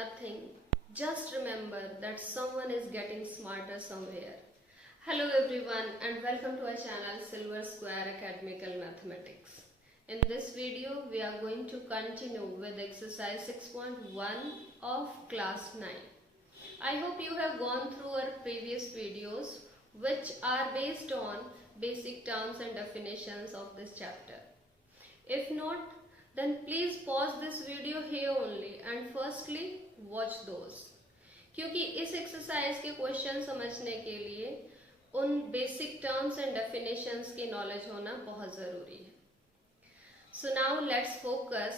nothing. Just remember that someone is getting smarter somewhere. Hello everyone and welcome to our channel Silver Square Academical Mathematics. In this video we are going to continue with exercise 6.1 of class 9. I hope you have gone through our previous videos which are based on basic terms and definitions of this chapter. If not, then please pause this video here only and firstly watch those, क्योंकि इस exercise के question समझने के लिए उन basic terms and definitions की knowledge होना बहुत जरूरी है. So now let's focus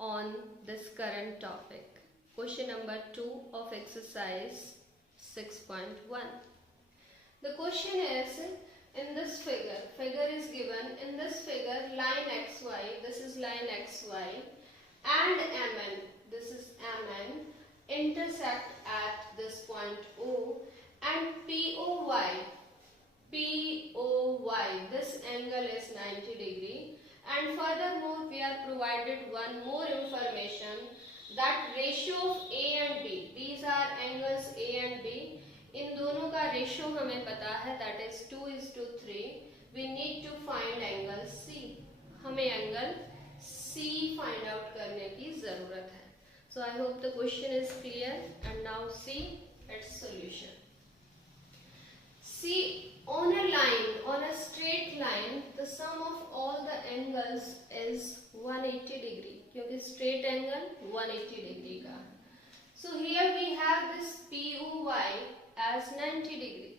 on this current topic. Question number 2 of exercise 6.1. The question is, in this figure is given. In this figure, line xy, this is line xy, and mn, this is mn, intersect at this point O, and POY, this angle is 90 degree. And furthermore, we are provided one more information, that ratio of A and B, these are angles A and B. इन दोनों का ratio हमें पता है, that is 2:3. We need to find angle C. हमें angle C find out करने की जरूरत है. So I hope the question is clear and now see its solution. See, on a line, on a straight line, the sum of all the angles is 180 degree, क्योंकि straight angle 180 degree का. So here we have this POY as 90 degree.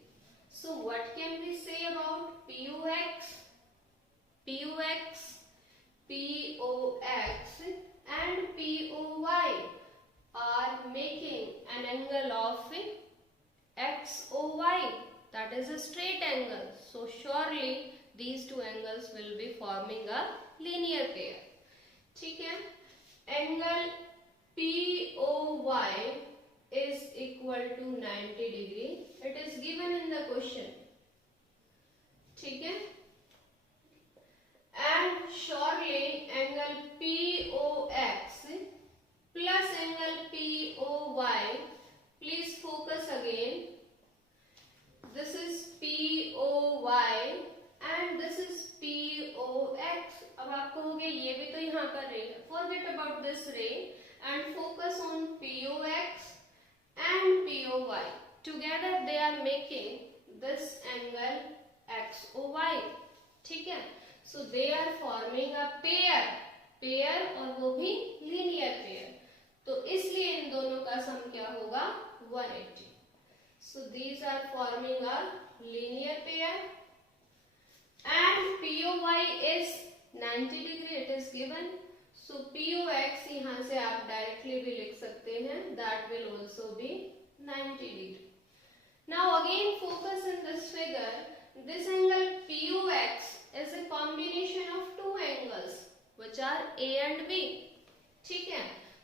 So what can we say about POX? POX and POY are making an angle of XOY, that is a straight angle. So surely these two angles will be forming a linear pair. ठीक है? Angle POY is equal to 90 degree. It is given in the question. ठीक है? And surely angle POX plus angle POY, please focus again. This is POY and this is POX. अब आप कहोगे ये भी तो यहाँ पर रे है. Forget about this ray and focus on POX and POY. Together they are making this angle XOY. ठीक है? So they are forming a pair और वो भी linear pair. तो इसलिए इन दोनों का सम क्या होगा? 180. So these are forming a linear pair and POY is 90 degree. It is given. So POX यहाँ से आप डायरेक्टली भी लिख सकते हैं, that will also be 90 degree. Now again focus in this figure. This angle POX is a combination of two angles which are A and B. ठीक है?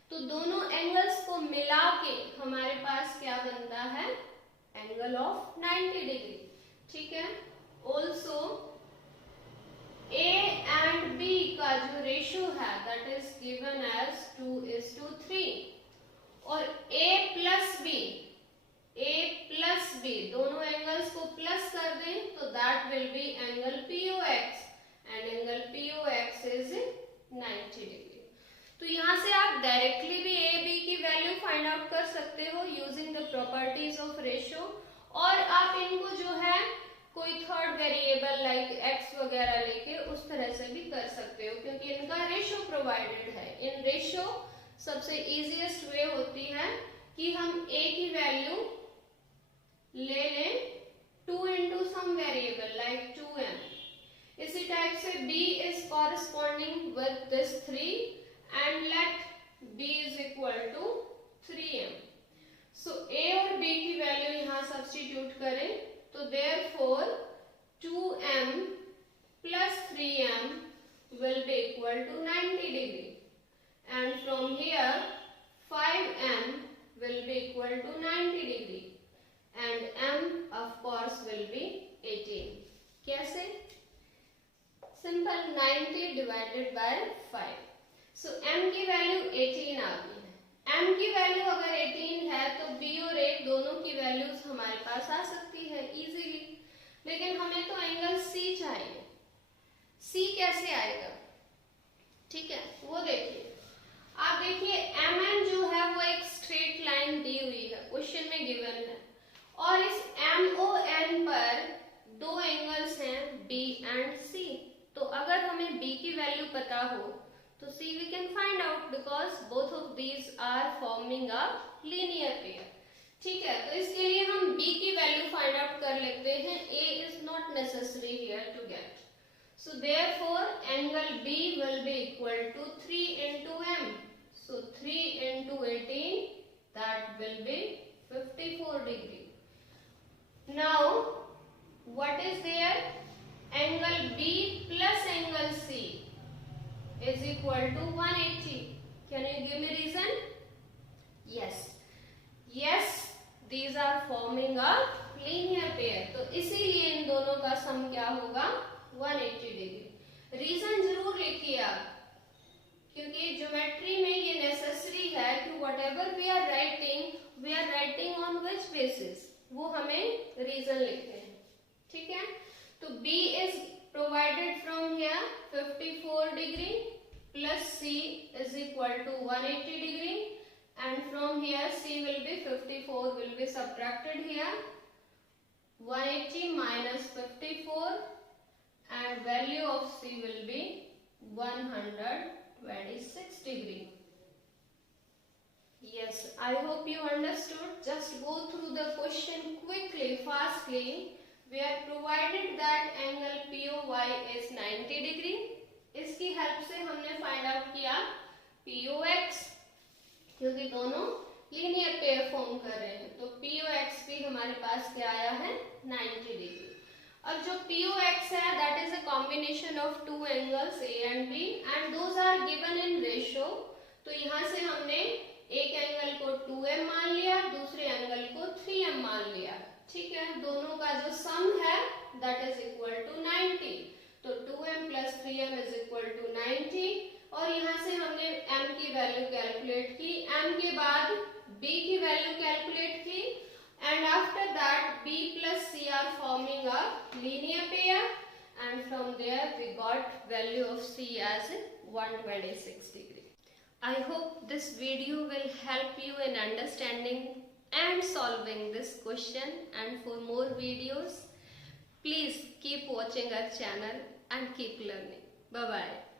तो दोनों एंगल्स को मिला के हमारे पास क्या बनता है? Angle of 90 degree. ठीक है? Also A and B का जो रेशियो है that is given as 2:3 और A plus B दोनों एंगल्स को प्लस कर दें तो that will be angle POX and angle POX is 90 degree. तो यहाँ से आप डायरेक्टली भी A B की वैल्यू फाइंड आउट कर सकते हो using the properties of ratio, और आप इनको जो है कोई थर्ड वेरिएबल लाइक x वगैरह लेके उस तरह से भी कर सकते हो, क्योंकि इनका रेशियो प्रोवाइडेड है. इन रेशियो सबसे इजीएस्ट वे होती है कि हम a की वैल्यू ले लें 2 into some variable like 2m. इसी टाइप से b is corresponding with this 3 and let b is equal to 3m. So a और b की वैल्यू यहाँ सब्स्टिट्यूट करें तो therefore 2m plus 3m will be equal to 90 degree, and from here 5m will be equal to 90 degree and m of course will be 18. कैसे? Simple, 90 divided by 5. So m की value 18 आ गई है. m की value अगर easily. लेकिन हमें तो angle C चाहिए, सी कैसे आएगा, ठीक है, वो देखिए। आप देखिए एम जो है वो एक स्ट्रेट लाइन दी हुई है, क्वेश्चन में गिवन है, और इस MON पर दो एंगल्स हैं B एंड C। तो अगर हमें B की वैल्यू पता हो तो C we can find out because both of these are forming a linear pair। ठीक है, तो इसके लिए हम B की वैल्यू फाइंड आउट कर लेते हैं। A is not necessary here to get, so therefore angle B will be equal to 3 into M, so 3 into 18, that will be 54 degree। Now what is there, angle B plus angle C is equal to 180। can you give me reason? yes, these are forming a linear pair, तो इसीलिए इन दोनों का सम क्या होगा 180 degree. Reason जरूर लिखिए आप, क्योंकि ज्योमेट्री में ये नेसेसरी है कि whatever we are writing on which basis, वो हमें रीजन लिखते हैं, ठीक है। तो B is provided from here 54 degree plus C is equal to 180 degree, and from here C will be 54 will be subtracted here, 180 minus 54, and value of C will be 126 degree। Yes, I hope you understood। Just go through the question quickly, fastly। We are provided that angle POY is 90 degree। इसकी help से हमने find out किया POX, क्योंकि दोनों linear pair form कर रहे हैं, तो POX भी हमारे पास क्या आया है 90 डिग्री। अब जो POX है that is a combination of two angles A and B and those are given in ratio। तो यहाँ से हमने एक एंगल को 2M मान लिया, दूसरे एंगल को 3M मान लिया, ठीक है। दोनों का जो सम है that is equal to 90, तो 2M plus 3M is equal to 90, और यहाँ से हमने M की वैल्यू कैलकुलेट की, M के बाद B की वैल्यू कैलकुलेट की, and after that B plus C are forming a linear pair, and from there we got value of C as 126 degree। I hope this video will help you in understanding and solving this question, and for more videos please keep watching our channel and keep learning। Bye bye।